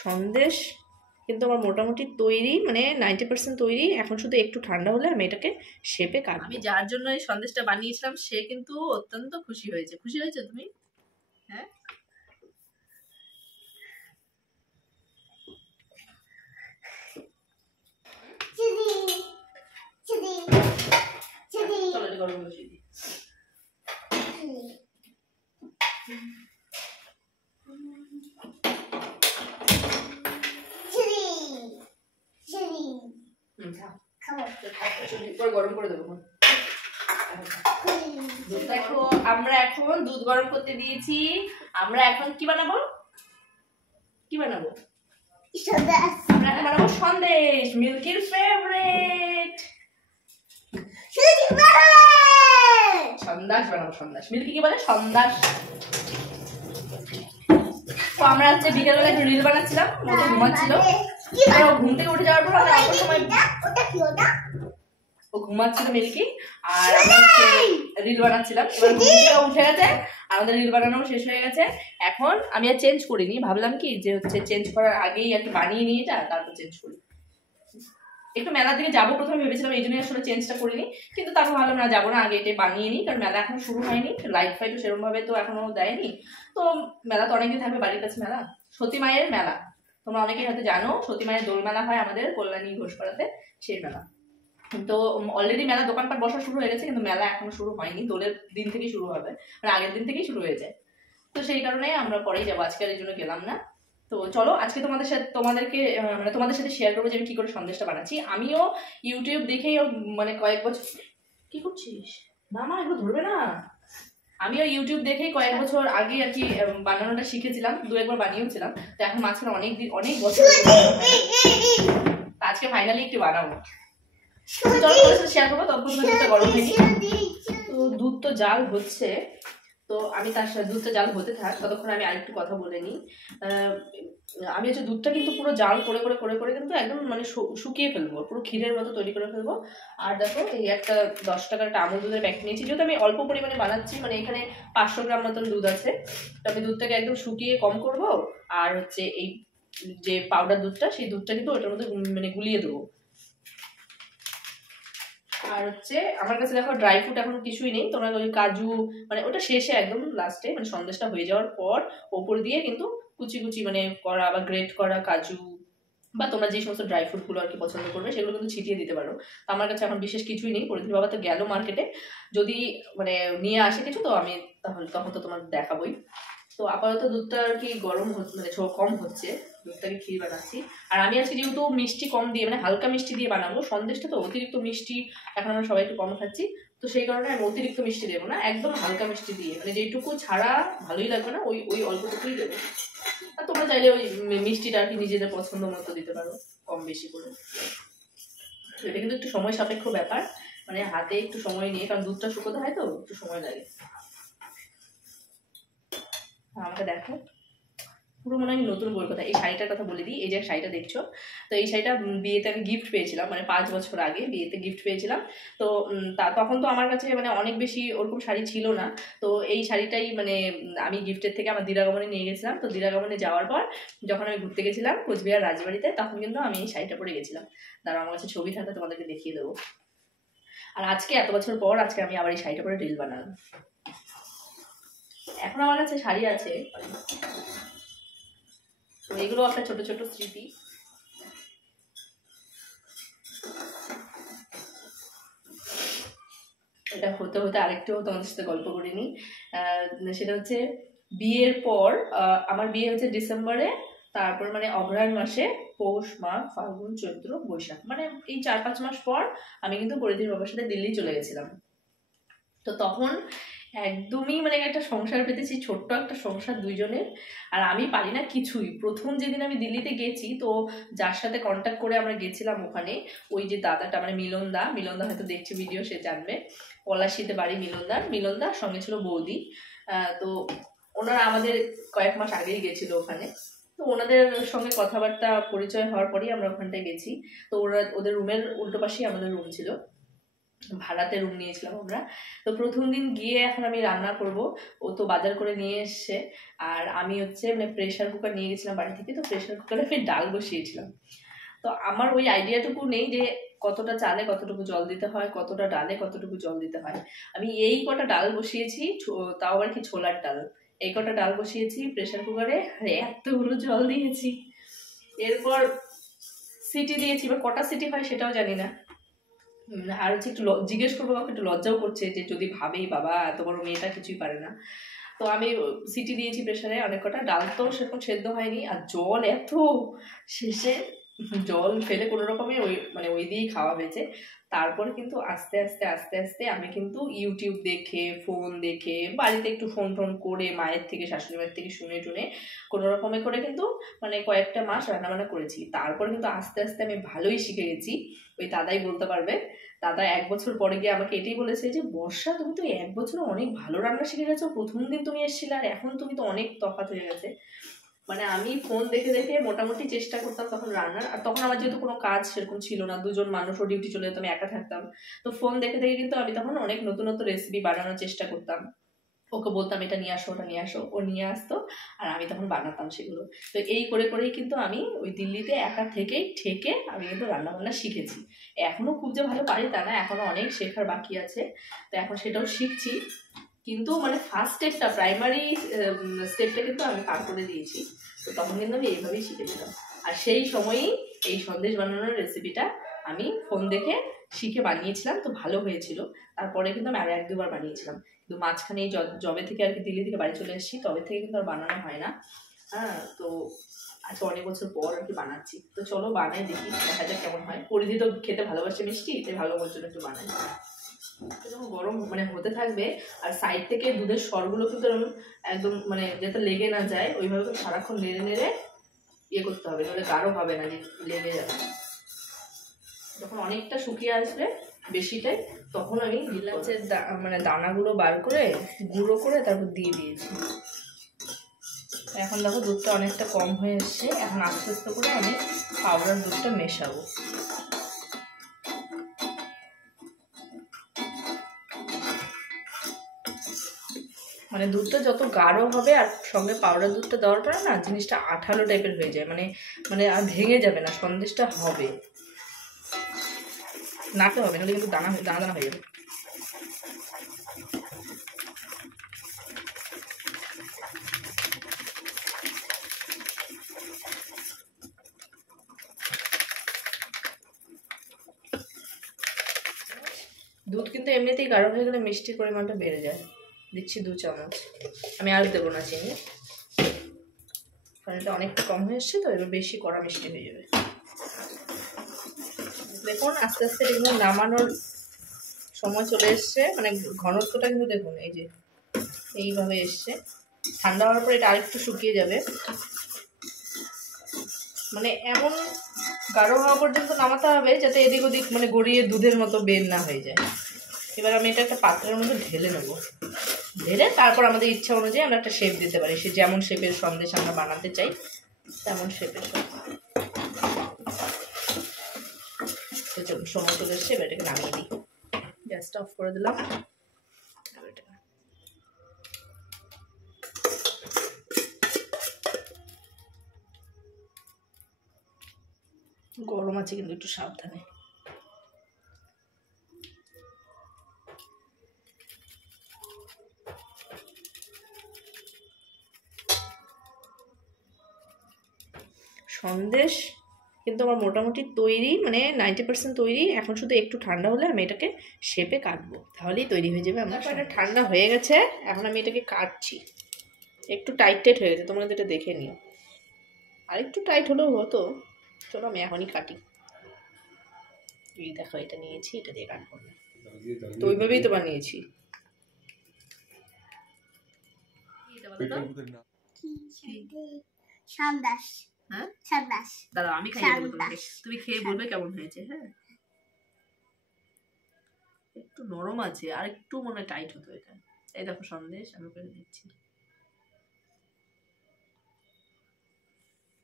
সন্দেশ কিন্তু আমার মোটামুটি তৈরি, মানে 90% তৈরি। এখন শুধু একটু ঠান্ডা হলে আমি এটাকে শেপে কাটবো। আমি যার জন্য এই সন্দেশটা বানিয়েছিলাম সে কিন্তু অত্যন্ত খুশি হয়েছে। খুশি হয়েছে তুমি? হ্যাঁ, চলো গরম বসিয়ে দিই। গরম করে দেবো। দেখো আমরা এখন দুধ গরম করতে দিয়েছি। আমরা এখন কি বানাবো? কি বানাবো? আমরা এখন বানাবো সন্দেশ, মিল্কির ফেভারিট সন্দেশ বানাবো। সন্দেশ মিল্কি কি বলে? সন্দেশ। তো আমরা হচ্ছে বিকেলবেলা একটু রিল বানাচ্ছিলাম, মতো ঘুমাচ্ছিল। ঘুম থেকে উঠে যাওয়ার পর আমরা অল্প সময় ও ঘুমাচ্ছিল মিল্কি, আর আমরা হচ্ছে রিল বানাচ্ছিলাম। এবার ঘুম থেকে উঠে গেছে, আমাদের রিল বানানো শেষ হয়ে গেছে। এখন আমি আর চেঞ্জ করিনি, ভাবলাম কি যে হচ্ছে চেঞ্জ করার আগেই আর কি বানিয়ে নিয়ে এটা, তারপর চেঞ্জ করি। একটু মেলার দিকে যাবো প্রথমে ভেবেছিলাম, এই জন্যই আসলে চেঞ্জটা করিনি। কিন্তু তারপর ভাবলাম না, যাবো না, আগে এটা বানিয়ে নিই, কারণ মেলা এখনো শুরু হয়নি, লাইট ফাইটও সেরকম ভাবে তো এখনো দেয়নি। তো মেলা তো অনেকদিন থাকবে, বাড়ির কাছে মেলা সতী মায়ের মেলা, তোমরা অনেকেই হয়তো জানো। সতী মায়ের দোল মেলা হয় আমাদের কল্যাণী ঘোষপাড়াতে, সেই মেলা। তো অলরেডি মেলা দোকানপাট বসা শুরু হয়ে গেছে, কিন্তু মেলা এখনো শুরু হয়নি। দোলের দিন থেকেই শুরু হবে, মানে আগের দিন থেকেই শুরু হয়ে যায়। তো সেই কারণে আমরা পরেই যাবো, আজকে আর এই জন্য গেলাম না। তো চলো আজকে তোমাদের সাথে শেয়ার করবো যে আমি কি করে সন্দেশটা বানাচ্ছি। আমিও ইউটিউব দেখেই মানে কয়েক বছর। কি করছিস মামা, এগুলো ধরবে না। আমিও ইউটিউব দেখেই কয়েক বছর আগে আর কি বানানোটা শিখেছিলাম, দু একবার বানিয়েছিলাম। তো এখন মাঝখানে অনেক বছর আজকে ফাইনালি একটু বানাবো। চলো শেয়ার করবো, ততক্ষণ দুধটা গরম হয়নি। তো দুধ তো জাল হচ্ছে, তো আমি তার সাথে দুধটা জাল হতে থাক, ততক্ষণ আমি আরেকটু কথা বলে নিই। আমি হচ্ছে দুধটা কিন্তু পুরো জাল করে করে করে করে কিন্তু একদম মানে শুকিয়ে ফেলবো, পুরো ক্ষীরের মতো তৈরি করে ফেলবো। আর দেখো এই একটা 10 টাকার একটা আমুল দুধের প্যাকেট নিয়েছি, যেহেতু আমি অল্প পরিমাণে বানাচ্ছি, মানে এখানে 500 গ্রাম মতন দুধ আছে। তো আমি দুধটাকে একদম শুকিয়ে কম করব, আর হচ্ছে এই যে পাউডার দুধটা, সেই দুধটা কিন্তু ওটার মধ্যে মানে গুলিয়ে দেবো। আর হচ্ছে আমার কাছে দেখো ড্রাই ফ্রুট এখন কিছুই নেই, তোমরা ওই কাজু, মানে ওটা শেষে একদম লাস্টে, মানে সন্দেশটা হয়ে যাওয়ার পর ওপর দিয়ে কিন্তু কুচি কুচি মানে করা বা গ্রেট করা কাজু বা তোমরা যে সমস্ত ড্রাই ফ্রুট গুলো আর কি পছন্দ করবে সেগুলো কিন্তু ছিটিয়ে দিতে পারো। তো আমার কাছে এখন বিশেষ কিছুই নেই। পরিধি বাবা তো গেল মার্কেটে, যদি মানে নিয়ে আসে কিছু তো আমি তাহলে তখন তো তোমার দেখাবোই। তো আপাতত দুধটা আর কি গরম মানে কম হচ্ছে, দুধটাকে ক্ষীর বানাচ্ছি। আর আমি আজকে যেহেতু মিষ্টি কম দিয়ে, মানে হালকা মিষ্টি দিয়ে বানাবো সন্দেশটা, তো অতিরিক্ত মিষ্টি এখন আমরা সবাই একটু কম খাচ্ছি, তো সেই কারণে আমি অতিরিক্ত মিষ্টি দেবো না, একদম হালকা মিষ্টি দিয়ে, মানে যেটুকু ছাড়া ভালোই লাগবে না ওই ওই অল্পটুকুই দেবো। আর তোমরা চাইলে ওই মিষ্টিটা আর কি নিজেদের পছন্দ মতো দিতে পারো, কম বেশি করে। এটা কিন্তু একটু সময় সাপেক্ষ ব্যাপার, মানে হাতে একটু সময় নিয়ে, কারণ দুধটা শুকোতে হয় তো একটু সময় লাগে। আমাকে দেখো পুরো মনে হয় নতুন বই কথা। এই শাড়িটার কথা বলে দিই, এই যে শাড়িটা দেখছো, তো এই শাড়িটা বিয়েতে আমি গিফট পেয়েছিলাম, মানে 5 বছর আগে বিয়েতে গিফট পেয়েছিলাম। তো তখন তো আমার কাছে মানে অনেক বেশি ওরকম শাড়ি ছিল না। তো এই শাড়িটাই মানে আমি গিফটের থেকে আমার দিরাগমনে নিয়ে গেছিলাম। তো দিরাগমনে যাওয়ার পর যখন আমি ঘুরতে গেছিলাম কোচবিহার রাজবাড়িতে, তখন কিন্তু আমি এই শাড়িটা পরে গেছিলাম। দাঁড়াও আমার কাছে ছবি থাকলে তোমাদেরকে দেখিয়ে দেবো। আর আজকে এত বছর পর আজকে আমি আবার এই শাড়িটা পরে রিল বানালাম। এখন আমার কাছে শাড়ি আছে, তো এগুলো একটা ছোট ছোট স্মৃতি। এটা হতে হতে আরেকটু তোমাদের সাথে গল্প করে নিই। সেটা হচ্ছে বিয়ের পর, আমার বিয়ে হচ্ছে ডিসেম্বরে, তারপর মানে অগ্রহায়ণ মাসে, পৌষ মাঘ ফাল্গুন চৈত্র বৈশাখ, মানে এই 4-5 মাস পর আমি কিন্তু পরিধির বাবার সাথে দিল্লি চলে গেছিলাম। তো তখন একদমই মানে একটা সংসার পেতেছি, ছোট্ট একটা সংসার দুইজনের, আর আমি পারি না কিছুই। প্রথম যেদিন আমি দিল্লিতে গেছি, তো যার সাথে কন্ট্যাক্ট করে আমরা গেছিলাম ওখানে, ওই যে দাদাটা মানে মিলনদা হয়তো দেখছে ভিডিও, সে জানবে। পলাশিতে বাড়ি মিলনদার সঙ্গে ছিল বৌদি। তো ওনারা আমাদের কয়েক মাস আগেই গেছিল ওখানে। তো ওনাদের সঙ্গে কথাবার্তা পরিচয় হওয়ার পরেই আমরা ওখানটায় গেছি। তো ওদের রুমের উল্টো পাশেই আমাদের রুম ছিল। ভাড়াতে রুম নিয়েছিলাম আমরা। তো প্রথম দিন গিয়ে এখন আমি রান্না করব, ও তো বাজার করে নিয়ে এসছে, আর আমি হচ্ছে মানে প্রেশার কুকার নিয়ে গেছিলাম বাড়ি থেকে, তো প্রেশার কুকারে আমি ডাল বসিয়েছিলাম। তো আমার ওই আইডিয়াটুকু নেই যে কতটা চালে কতটুকু জল দিতে হয়, কতটা ডালে কতটুকু জল দিতে হয়। আমি এই কটা ডাল বসিয়েছি, তাও আবার কি ছোলার ডাল, এই কটা ডাল বসিয়েছি প্রেশার কুকারে, আর এতগুলো জল দিয়েছি। এরপর সিটি দিয়েছি, বা কটা সিটি হয় সেটাও জানি না। আর হচ্ছে একটু জিজ্ঞেস করবো, একটু লজ্জাও করছে যে যদি ভাবেই বাবা এত বড় মেয়েটা কিছুই পারে না। তো আমি সিটি দিয়েছি প্রেশারে অনেক কটা, ডাল তো সেরকম সেদ্ধ হয়নি, আর জল এত, শেষে জল ফেলে কোনো রকমে ওই মানে ওই দিয়েই খাওয়া হয়েছে। তারপরে কিন্তু আস্তে আস্তে আস্তে আস্তে আমি কিন্তু ইউটিউব দেখে, ফোন দেখে, বাড়িতে একটু ফোন টোন করে, মায়ের থেকে শাশুড়ি মায়ের থেকে শুনে টুনে কোনো রকমে করে কিন্তু মানে কয়েকটা মাস রান্নাবান্না করেছি। তারপর কিন্তু আস্তে আস্তে আমি ভালোই শিখে গেছি। ওই দাদাই বলতে পারবে, দাদা 1 বছর পরে গিয়ে আমাকে এটাই বলেছে যে বর্ষা তুমি তো 1 বছরে অনেক ভালো রান্না শিখে গেছো, প্রথম দিন তুমি এসেছিলে আর এখন তুমি তো অনেক তফাৎ হয়ে গেছে। মানে আমি ফোন দেখে দেখে মোটামুটি চেষ্টা করতাম তখন রান্নার, আর তখন আমার যেহেতু কোনো কাজ সেরকম ছিল না, দুজন মানুষও ডিউটি চলে যেত, আমি একা থাকতাম। তো ফোন দেখে দেখে কিন্তু আমি তখন অনেক নতুন নতুন রেসিপি বানানোর চেষ্টা করতাম। ওকে বলতাম এটা নিয়ে আসো, ওটা নিয়ে আসো, ও নিয়ে আসতো, আর আমি তখন বানাতাম সেগুলো। তো এই করে করেই কিন্তু আমি ওই দিল্লিতে একা থেকেই ঠেকে আমি কিন্তু রান্নাবান্না শিখেছি। এখনো খুব যে ভালো পারি তা না, এখনো অনেক শেখার বাকি আছে, তো এখন সেটাও শিখছি। কিন্তু মানে ফার্স্ট স্টেপটা, প্রাইমারি স্টেপটা কিন্তু আমি পার করে দিয়েছি। তো তখন কিন্তু আমি এইভাবেই শিখেছিলাম, আর সেই সময়ই এই সন্দেশ বানানোর রেসিপিটা আমি ফোন দেখে শিখে বানিয়েছিলাম, তো ভালো হয়েছিল। তারপরে কিন্তু আমি আরো 1-2 বার বানিয়েছিলাম, কিন্তু মাঝখানে এই জবে থেকে আর কি দিল্লি থেকে বাড়ি চলে এসেছি, তবে থেকে কিন্তু আর বানানো হয় না। হ্যাঁ, তো আজকে অনেক বছর পর আর কি বানাচ্ছি, তো চলো বানাই দেখি, দেখা যাক কেমন হয়। পরিধি তো খেতে ভালোবাসে মিষ্টি, তাই ভালো বলছিল একটু বানাই। যখন গরম মানে হতে থাকবে, আর সাইড থেকে দুধের স্বরগুলো কিন্তু একদম মানে যাতে লেগে না যায় ওইভাবে তো সারাক্ষণ নেড়ে নেড়ে ইয়ে করতে হবে, নাহলে গাঢ় হবে না, যে লেগে যাবে। যখন অনেকটা শুকিয়ে আসবে বেশিটাই, তখন আমি ইলাচের মানে দানাগুলো বার করে গুঁড়ো করে তারপর দিয়ে দিয়েছি। এখন দেখো দুধটা অনেকটা কম হয়ে এসছে, এখন আস্তে আস্তে করে আমি পাউডার দুধটা মেশাবো। মানে দুধটা যত গাঢ় হবে আর সঙ্গে পাউডার দুধটা দেওয়ার পরে না জিনিসটা আঠালো টাইপের হয়ে যায়, মানে মানে আর ভেঙে যাবে না, সন্দেশটা হবে, নাড়তে হবে, নাহলে কিন্তু দানা দানা দানা হয়ে যাবে। দুধ কিন্তু এমনিতেই গাঢ় হয়ে গেলে মিষ্টির পরিমাণটা বেড়ে যায়। দিচ্ছি 2 চামচ, আমি আর দেবো না চিনি, কারণ এটা অনেকটা কম হয়ে এসছে, তো এবার বেশি কড়া মিষ্টি হয়ে যাবে। দেখুন আস্তে আস্তে এগুলো নামানোর সময় চলে এসছে, মানে ঘনত্বটা কিন্তু দেখুন এই যে এইভাবে এসছে। ঠান্ডা হওয়ার পর এটা আরেকটু শুকিয়ে যাবে, মানে এমন গাঢ় হওয়া পর্যন্ত নামাতে হবে যাতে এদিক ওদিক মানে গড়িয়ে দুধের মতো বের না হয়ে যায়। এবার আমি এটা একটা পাত্রের মধ্যে ঢেলে নেবো, ঢেলে তারপর আমাদের ইচ্ছা অনুযায়ী আমরা একটা শেপ দিতে পারি, সে যেমন শেপের সন্দেশ আমরা বানাতে চাই তেমন শেপের। তো চলুন সময় চলে এসছে, এবার এটাকে নামিয়ে দিই। গ্যাসটা অফ করে দিলাম। গরম আছে কিন্তু একটু সাবধানে। সন্দেশ কিন্তু আমার মোটামুটি তৈরি, মানে 90% তৈরি। এখন শুধু একটু ঠান্ডা হলে আমি এটাকে শেপে কাটবো, তাহলেই তৈরি হয়ে যাবে। আমার এটা ঠান্ডা হয়ে গেছে, এখন আমি এটাকে কাটছি। একটু টাইট টাইট হয়ে গেছে, তোমরা এটা দেখে নিও, আর একটু টাইট হলেও হতো। চলো আমি এখনই কাটি। এই দেখো এটা নিয়েছি, এটা দিয়ে কাটবো, তো ওইভাবেই তো বানিয়েছি। সন্দেশ। হ্যাঁ সন্দেশ। দাঁড়াও আমি খাইয়ে দেবো তোমাকে, তুমি খেয়ে বলবে কেমন হয়েছে। হ্যাঁ একটু নরম আছে, আর একটু মনে টাইট হতো এটা। এই দেখো সন্দেশ আমি করে দিচ্ছি,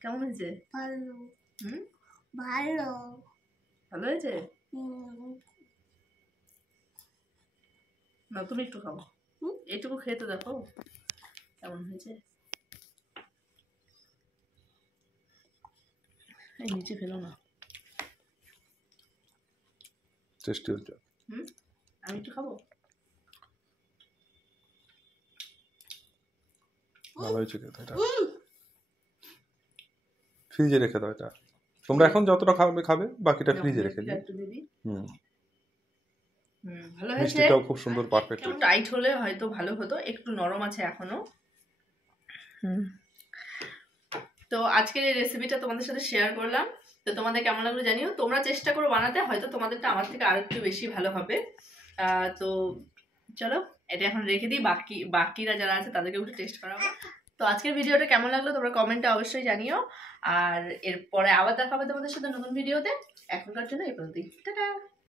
কেমন হয়েছে? ভালো। হুম ভালো। ভালো হয়েছে। না তুমি একটু খাও, এইটুকু খেয়ে তো দেখো কেমন হয়েছে। এই নিচে ফেলো না। টেস্টি হচ্ছে। আমি একটু খাবো। ভালো হয়েছে খেতে। এটা ফ্রিজে রেখে দাও। এটা তোমরা এখন যতটা খাবে বাকিটা ফ্রিজে রেখে দিও। ভালো হয়েছে। মিষ্টিটাও খুব সুন্দর পারফেক্ট একটু হয়েছে। টাইট হলে হয়তো ভালো হতো, একটু নরম আছে এখনো। তো আজকের এই রেসিপিটা তোমাদের সাথে শেয়ার করলাম। তো তোমাদের কেমন লাগলো জানিও, তোমরা চেষ্টা করো বানাতে, হয়তো তোমাদেরটা আমার থেকে আরো একটু বেশি ভালো হবে। তো চলো এটা এখন রেখে দিই, বাকিরা যারা আছে তাদেরকে একটু টেস্ট করাবো। তো আজকের ভিডিওটা কেমন লাগলো তোমরা কমেন্টে অবশ্যই জানিও। আর এরপরে আবার দেখা হবে তোমাদের সাথে নতুন ভিডিওতে। এখনকার জন্য এই পর্যন্তই, টাটা।